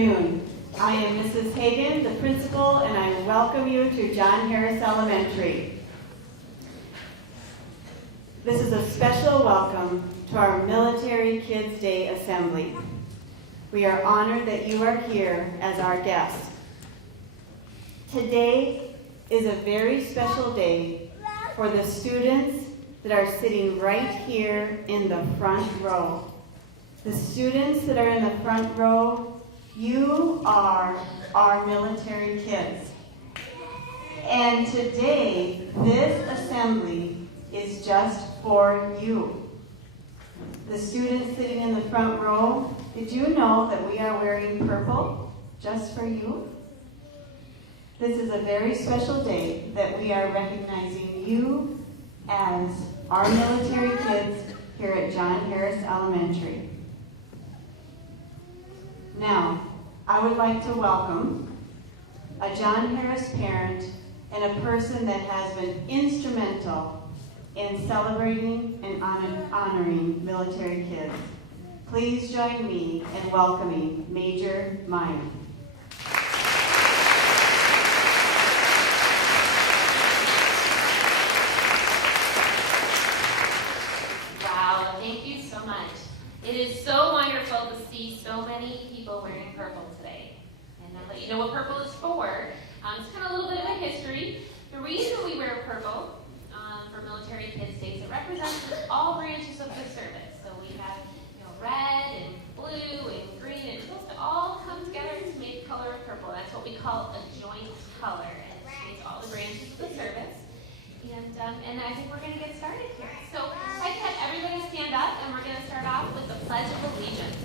afternoon. I am Mrs. Hagan, the principal, and I welcome you to John Harris Elementary. This is a special welcome to our Military Kids Day Assembly. We are honored that you are here as our guests. Today is a very special day for the students that are sitting right here in the front row. The students that are in the front row, you are our military kids. And today, this assembly is just for you. The students sitting in the front row, did you know that we are wearing purple just for you? This is a very special day that we are recognizing you as our military kids here at John Harris Elementary. Now, I would like to welcome a John Harris parent and a person that has been instrumental in celebrating and honoring military kids. Please join me in welcoming Major Meyer. Wow, thank you so much. It is so wonderful to see so many people wearing purple today. And I'll let you know what purple is for. It's kind of a little bit of a history. The reason we wear purple for Military Kids Days, it represents all branches of the service. So we have red and blue and green, and it's supposed to all come together to make the color of purple. That's what we call a joint color, and it means all the branches of the service. And I think we're going to get started here. So I'd like to have everybody stand up, and we're going to start off with the Pledge of Allegiance.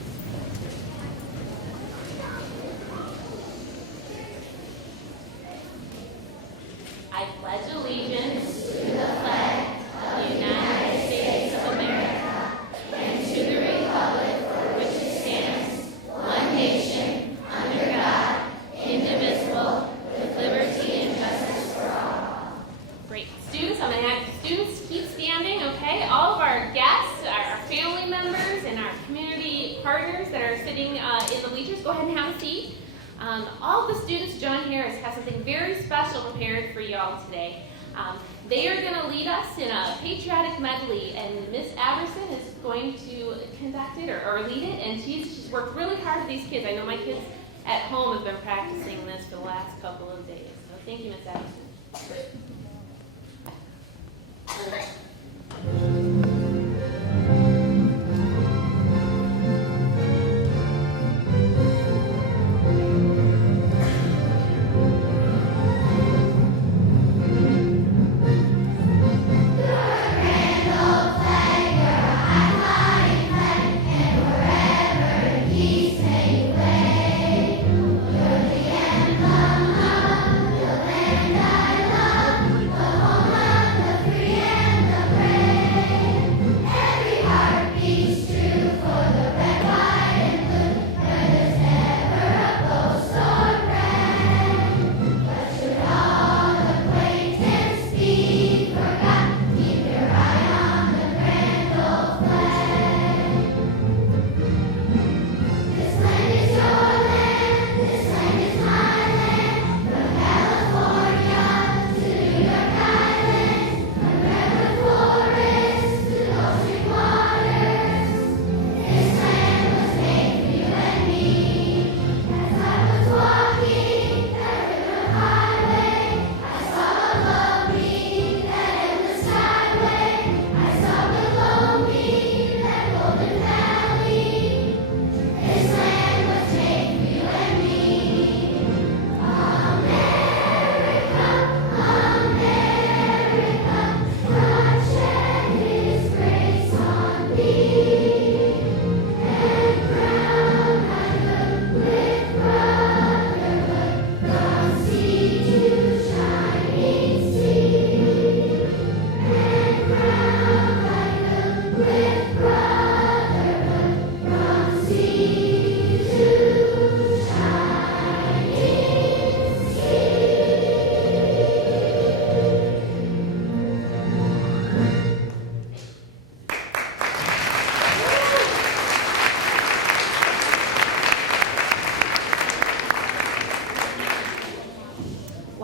I pledge allegiance to the flag of the United States of America and to the republic for which it stands, one nation, under God, indivisible, with liberty and justice for all. Great. Students, I'm going to have students keep standing, okay? All of our guests, our family members, and our community partners that are sitting in the bleachers, go ahead and have a seat. All the students, John Harris has something very special prepared for you all today. They are going to lead us in a patriotic medley, and Miss Averson is going to conduct it or lead it, and she's worked really hard with these kids. I know my kids at home have been practicing this for the last couple of days. So thank you, Miss Averson.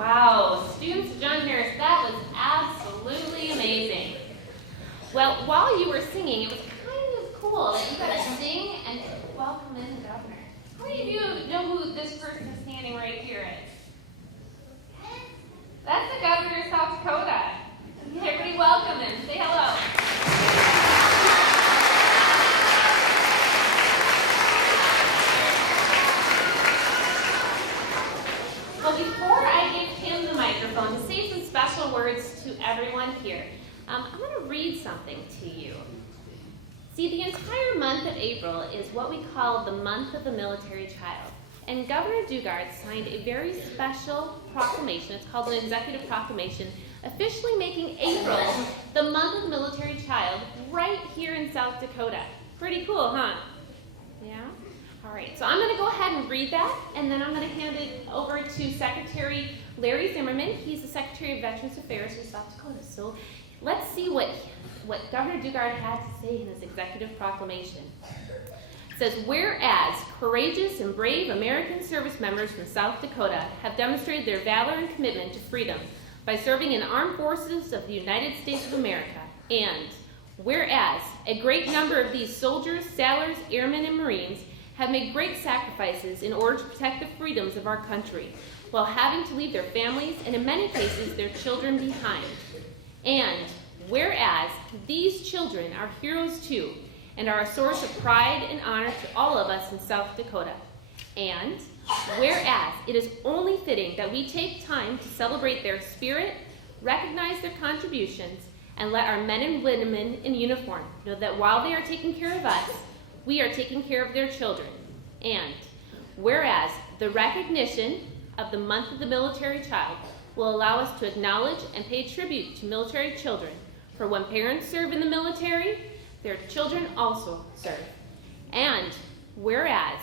Wow, students of John Harris, that was absolutely amazing. Well, while you were singing, it was kind of cool that you got to sing and welcome in the governor. How many of you know who this person standing right here is? That's the governor of South Dakota. Everybody welcome him. Say hello. Well, before I give him the microphone to say some special words to everyone here, I'm going to read something to you. See, the entire month of April is what we call the month of the military child. And Governor Daugaard signed a very special proclamation. It's called an executive proclamation, officially making April the month of the military child right here in South Dakota. Pretty cool, huh? Yeah? All right, so I'm going to go ahead and read that, and then I'm going to hand it over to Secretary Larry Zimmerman. He's the Secretary of Veterans Affairs for South Dakota. So let's see what Governor Daugaard had to say in his executive proclamation. It says, whereas courageous and brave American service members from South Dakota have demonstrated their valor and commitment to freedom by serving in armed forces of the United States of America, and whereas a great number of these soldiers, sailors, airmen, and Marines have made great sacrifices in order to protect the freedoms of our country, while having to leave their families and in many cases their children behind. And whereas these children are heroes too, and are a source of pride and honor to all of us in South Dakota. And whereas it is only fitting that we take time to celebrate their spirit, recognize their contributions, and let our men and women in uniform know that while they are taking care of us, we are taking care of their children. And whereas the recognition of the month of the military child will allow us to acknowledge and pay tribute to military children, for when parents serve in the military, their children also serve. And whereas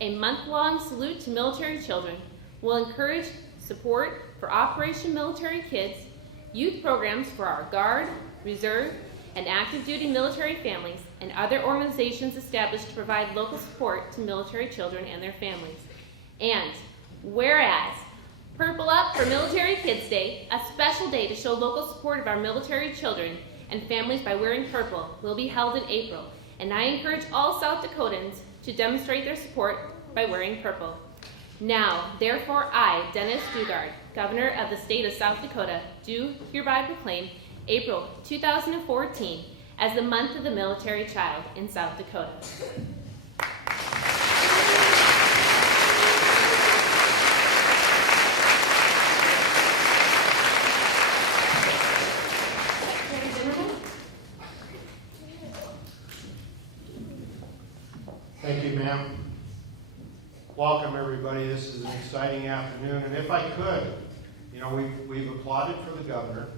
a month-long salute to military children will encourage support for Operation Military Kids, youth programs for our Guard, Reserve, and active duty military families, and other organizations established to provide local support to military children and their families. And whereas Purple Up for Military Kids Day, a special day to show local support of our military children and families by wearing purple, will be held in April, and I encourage all South Dakotans to demonstrate their support by wearing purple. Now, therefore, I, Dennis Daugaard, Governor of the state of South Dakota, do hereby proclaim April 2014 as the month of the military child in South Dakota. Thank you, ma'am. Welcome, everybody. This is an exciting afternoon, and if I could, we've applauded for the governor.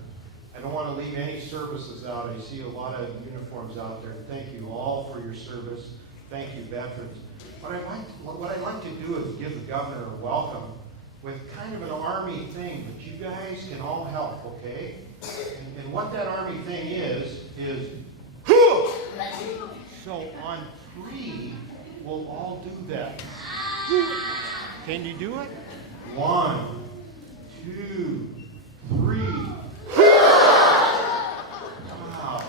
I don't want to leave any services out. I see a lot of uniforms out there. Thank you all for your service. Thank you, veterans. What I'd like to do is give the governor a welcome with kind of an Army thing, but you guys can all help, okay? And what that Army thing is so on 3, we'll all do that. Can you do it? 1, 2, 3. Wow.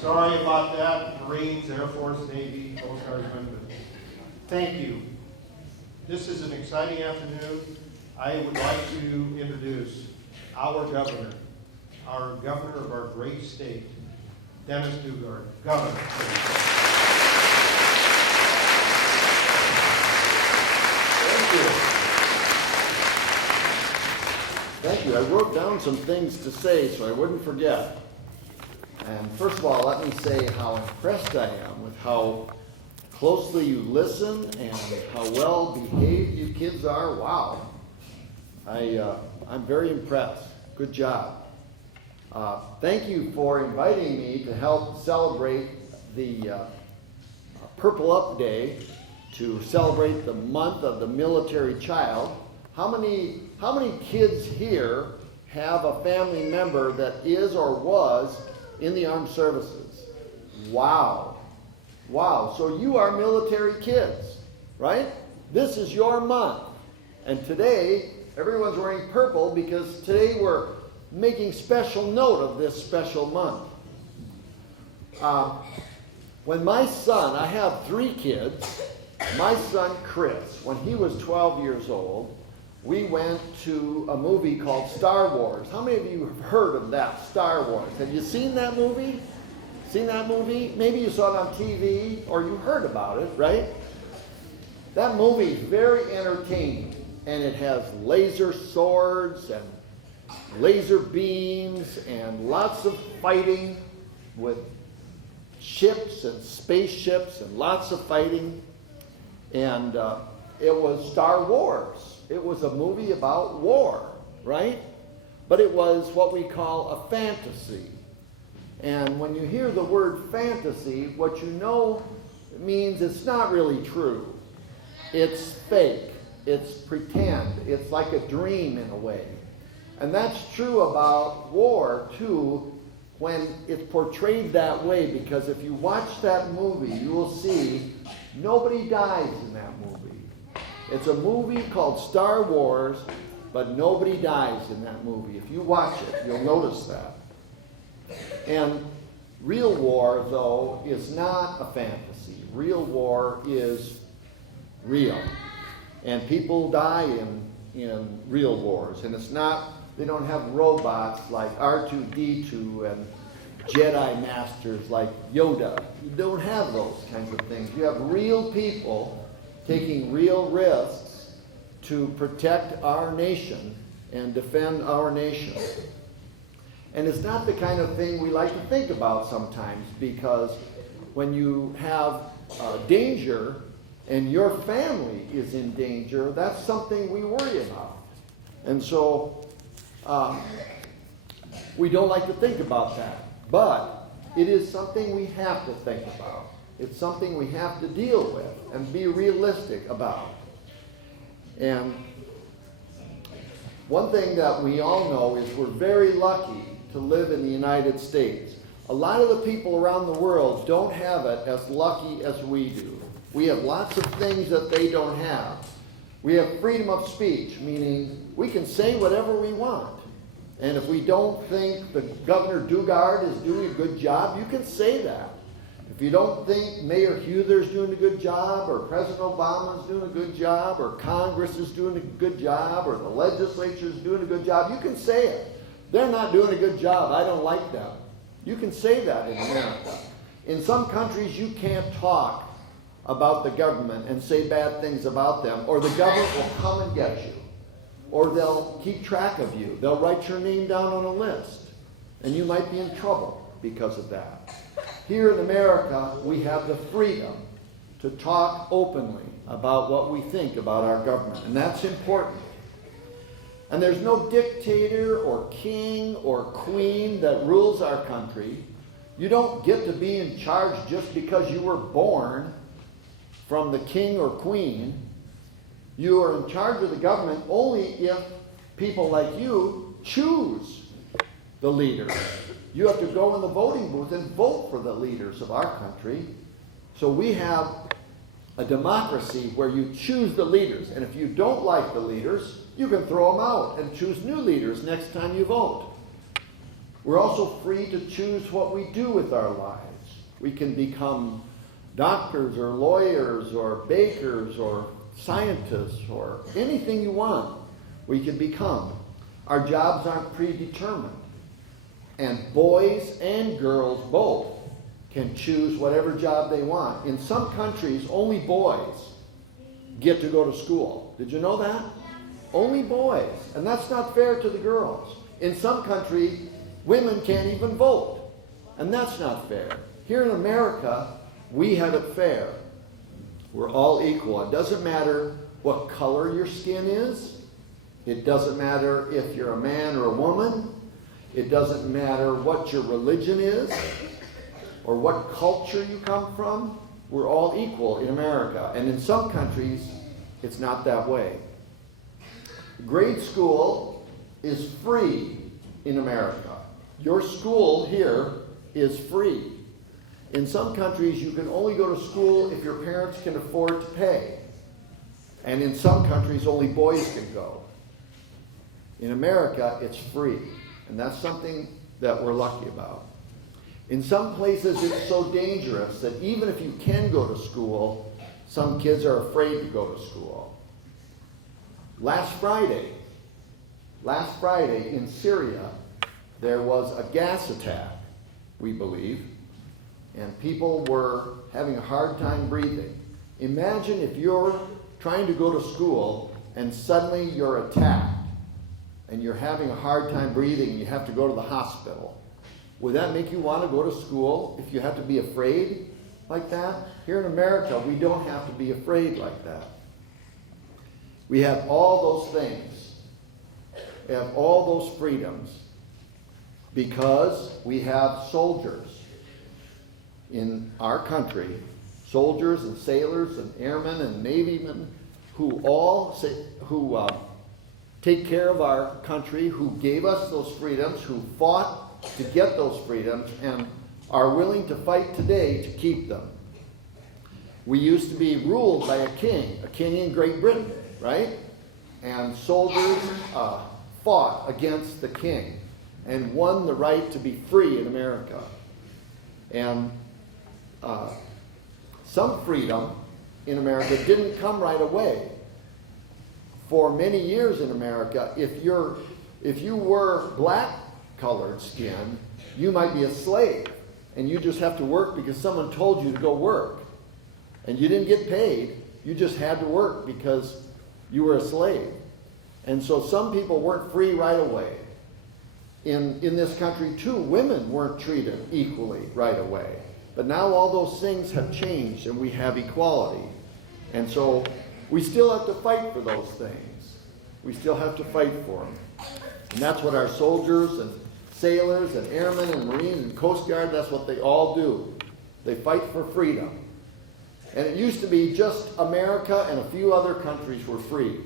Sorry about that, Marines, Air Force, Navy, Coast Guardsmen. Thank you. This is an exciting afternoon. I would like to introduce our governor of our great state, Dennis Daugaard. Governor. Thank you. I wrote down some things to say so I wouldn't forget. And first of all, let me say how impressed I am with how closely you listen and how well behaved you kids are. Wow. I'm very impressed. Good job. Thank you for inviting me to help celebrate the Purple Up Day, to celebrate the month of the military child. How many kids here have a family member that is or was in the armed services? Wow. Wow. So you are military kids, right? This is your month. And today Everyone's wearing purple because today we're making special note of this special month. When my son, I have 3 kids, my son Chris, when he was 12 years old, we went to a movie called Star Wars. How many of you have heard of that, Star Wars? Have you seen that movie? Seen that movie? Maybe you saw it on TV or you heard about it, right? That movie is very entertaining, and it has laser swords and laser beams and lots of fighting with ships and spaceships and lots of fighting. And it was Star Wars. It was a movie about war, right? But it was what we call a fantasy. And when you hear the word fantasy, what you know means it's not really true. It's fake. It's pretend. It's like a dream in a way. And that's true about war, too, when it's portrayed that way, because if you watch that movie, you will see nobody dies in that movie. It's a movie called Star Wars, but nobody dies in that movie. If you watch it, you'll notice that. And real war, though, is not a fantasy. Real war is real. And people die in real wars. And it's not, they don't have robots like R2-D2 and Jedi masters like Yoda. You don't have those kinds of things. You have real people taking real risks to protect our nation and defend our nation. And it's not the kind of thing we like to think about sometimes, because when you have danger and your family is in danger, that's something we worry about. And so we don't like to think about that. But it is something we have to think about. It's something we have to deal with and be realistic about. And one thing that we all know is we're very lucky to live in the United States. A lot of the people around the world don't have it as lucky as we do. We have lots of things that they don't have. We have freedom of speech, meaning we can say whatever we want. And if we don't think that Governor Daugaard is doing a good job, you can say that. If you don't think Mayor Huether's doing a good job, or President Obama's doing a good job, or Congress is doing a good job, or the legislature is doing a good job, you can say it. They're not doing a good job. I don't like them. You can say that in America. In some countries, you can't talk about the government and say bad things about them, or the government will come and get you. Or they'll keep track of you. They'll write your name down on a list. And you might be in trouble because of that. Here in America, we have the freedom to talk openly about what we think about our government. And that's important. And there's no dictator or king or queen that rules our country. You don't get to be in charge just because you were born from the king or queen. You are in charge of the government only if people like you choose the leaders. You have to go in the voting booth and vote for the leaders of our country. So we have a democracy where you choose the leaders. And if you don't like the leaders, you can throw them out and choose new leaders next time you vote. We're also free to choose what we do with our lives. We can become doctors or lawyers or bakers or scientists or anything you want, we can become. Our jobs aren't predetermined. And boys and girls both can choose whatever job they want. In some countries, only boys get to go to school. Did you know that? Only boys. And that's not fair to the girls. In some countries, women can't even vote. And that's not fair. Here in America, we have it fair. We're all equal. It doesn't matter what color your skin is. It doesn't matter if you're a man or a woman. It doesn't matter what your religion is or what culture you come from. We're all equal in America. And in some countries, it's not that way. Grade school is free in America. Your school here is free. In some countries, you can only go to school if your parents can afford to pay. And in some countries, only boys can go. In America, it's free. And that's something that we're lucky about. In some places, it's so dangerous that even if you can go to school, some kids are afraid to go to school. Last Friday in Syria, there was a gas attack, we believe, and people were having a hard time breathing. Imagine if you're trying to go to school and suddenly you're attacked and you're having a hard time breathing and you have to go to the hospital. Would that make you want to go to school if you have to be afraid like that? Here in America, we don't have to be afraid like that. We have all those things. We have all those freedoms because we have soldiers in our country, soldiers and sailors and airmen and navymen who take care of our country, who gave us those freedoms, who fought to get those freedoms, and are willing to fight today to keep them. We used to be ruled by a king in Great Britain, right? And soldiers fought against the king and won the right to be free in America. And some freedom in America didn't come right away. For many years in America, if you were black-colored skin, you might be a slave, and you just have to work because someone told you to go work. And you didn't get paid, you just had to work because you were a slave. And so some people weren't free right away. In this country too, women weren't treated equally right away. But now all those things have changed and we have equality. And so we still have to fight for those things. We still have to fight for them. And that's what our soldiers and sailors and airmen and Marines and Coast Guard, that's what they all do. They fight for freedom. And it used to be just America and a few other countries were free.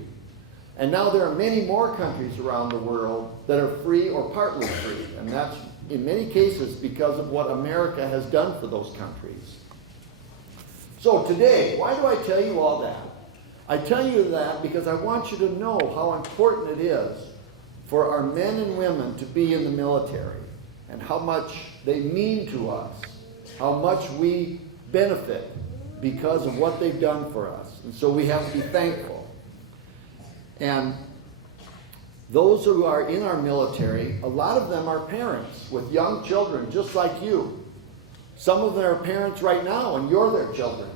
And now there are many more countries around the world that are free or partly free. And that's in many cases because of what America has done for those countries. So today, why do I tell you all that? I tell you that because I want you to know how important it is for our men and women to be in the military and how much they mean to us, how much we benefit because of what they've done for us. And so we have to be thankful. And those who are in our military, a lot of them are parents with young children just like you. Some of them are parents right now and you're their children,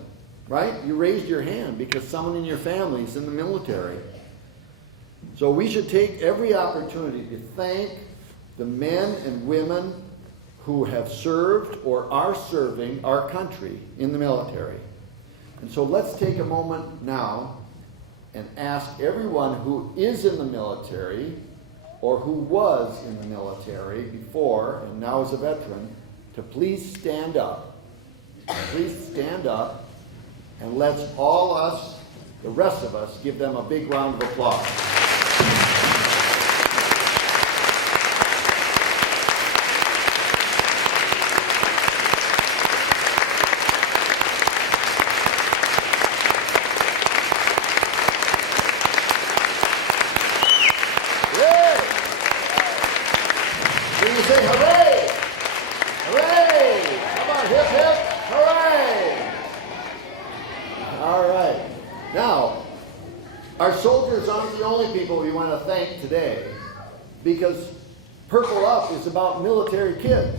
right? You raised your hand because someone in your family is in the military. So we should take every opportunity to thank the men and women who have served or are serving our country in the military. And so let's take a moment now and ask everyone who is in the military or who was in the military before and now is a veteran to please stand up. Please stand up and let's all us, the rest of us, give them a big round of applause. Say hooray! Hooray! How about hip hip? Hooray! All right. Now, our soldiers aren't the only people we want to thank today because Purple Up is about military kids.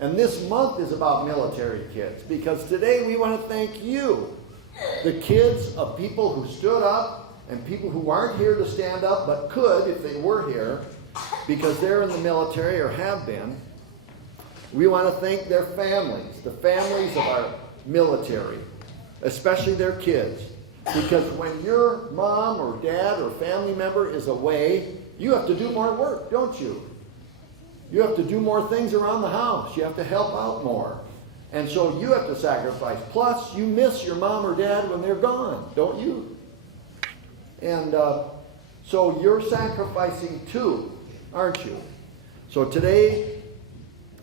And this month is about military kids because today we want to thank you, the kids of people who stood up and people who aren't here to stand up but could if they were here, because they're in the military or have been. We want to thank their families, the families of our military, especially their kids. Because when your mom or dad or family member is away, you have to do more work, don't you? You have to do more things around the house. You have to help out more. And so you have to sacrifice. Plus, you miss your mom or dad when they're gone, don't you? And so you're sacrificing too, aren't you? So today,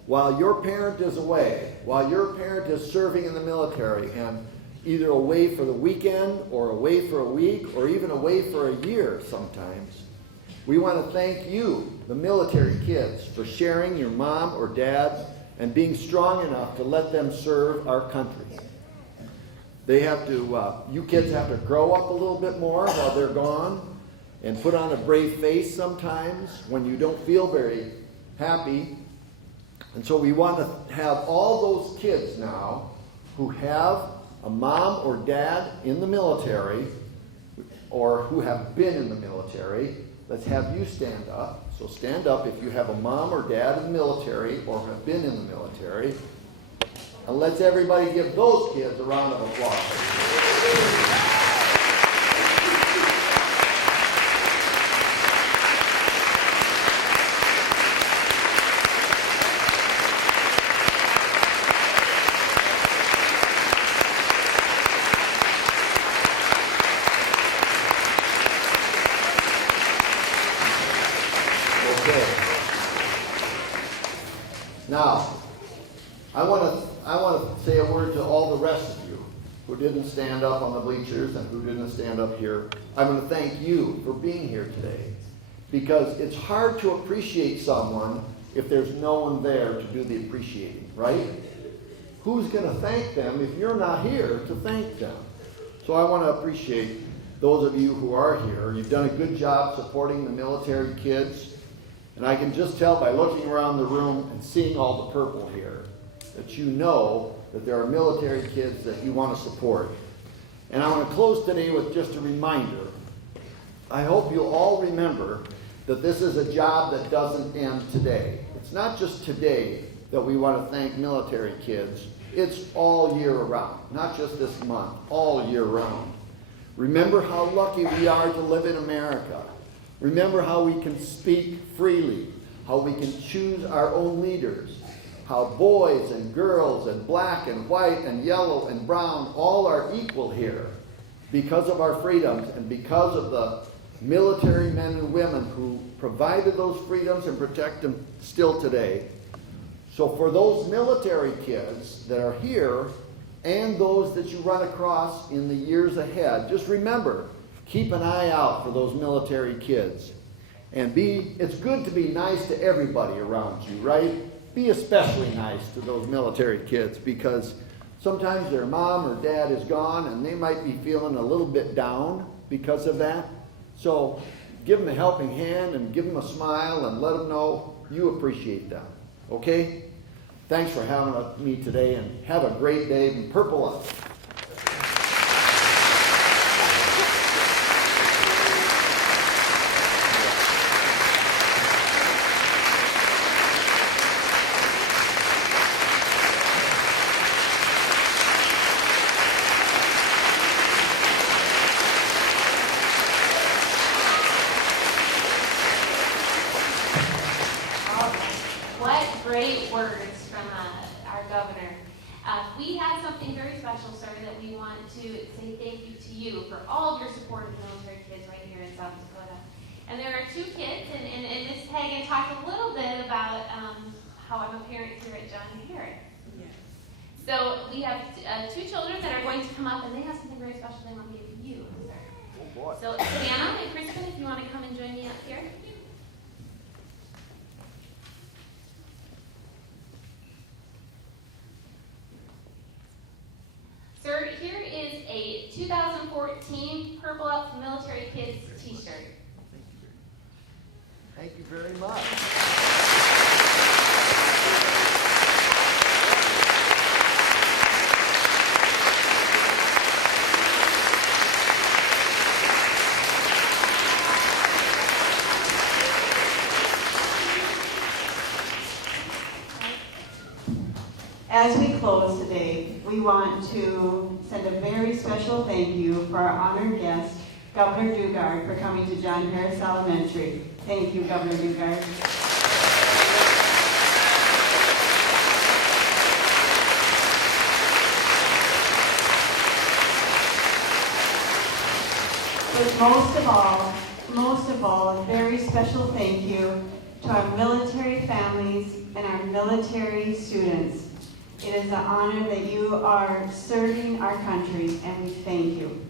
while your parent is away, while your parent is serving in the military and either away for the weekend or away for a week or even away for a year sometimes, We want to thank you, the military kids, for sharing your mom or dad and being strong enough to let them serve our country. They have to, you kids have to grow up a little bit more while they're gone and put on a brave face sometimes when you don't feel very happy. And so we want to have all those kids now who have a mom or dad in the military or who have been in the military. Let's have you stand up. So stand up if you have a mom or dad in the military or have been in the military. And let's everybody give those kids a round of applause. Now, I want to say a word to all the rest of you who didn't stand up on the bleachers and who didn't stand up here. I want to thank you for being here today, because it's hard to appreciate someone if there's no one there to do the appreciating, right? Who's going to thank them if you're not here to thank them? So I want to appreciate those of you who are here. You've done a good job supporting the military kids. And I can just tell by looking around the room and seeing all the purple here that you know that there are military kids that you want to support. And I want to close today with just a reminder. I hope you'll all remember that this is a job that doesn't end today. It's not just today that we want to thank military kids. It's all year round, not just this month, all year round. Remember how lucky we are to live in America. Remember how we can speak freely, how we can choose our own leaders, how boys and girls and black and white and yellow and brown all are equal here because of our freedoms and because of the military men and women who provided those freedoms and protect them still today. So for those military kids that are here and those that you run across in the years ahead, just remember, keep an eye out for those military kids. And it's good to be nice to everybody around you, right? Be especially nice to those military kids, because sometimes their mom or dad is gone and they might be feeling a little bit down because of that. So give them a helping hand and give them a smile and let them know you appreciate them. Okay? Thanks for having me today, and have a great day. And purple up. Great words from our governor. We have something very special, sir, that we want to say thank you to you for all of your support of the military kids right here in South Dakota. And there are two kids, and Ms. Hagan talked a little bit about how I'm a parent here at John Garrett. Yes. So we have two children that are going to come up, and they have something very special they want to give you, sir. Oh boy. So Savannah and Kristen, if you want to come and join me up here. Sir, here is a 2014 Purple Up Military Kids t-shirt. Thank you very much. As we close today, we want to send a very special thank you for our honored guest, Governor Daugaard, for coming to John Harris Elementary. Thank you, Governor Daugaard. But most of all, a very special thank you to our military families and our military students. It is an honor that you are serving our country, and we thank you.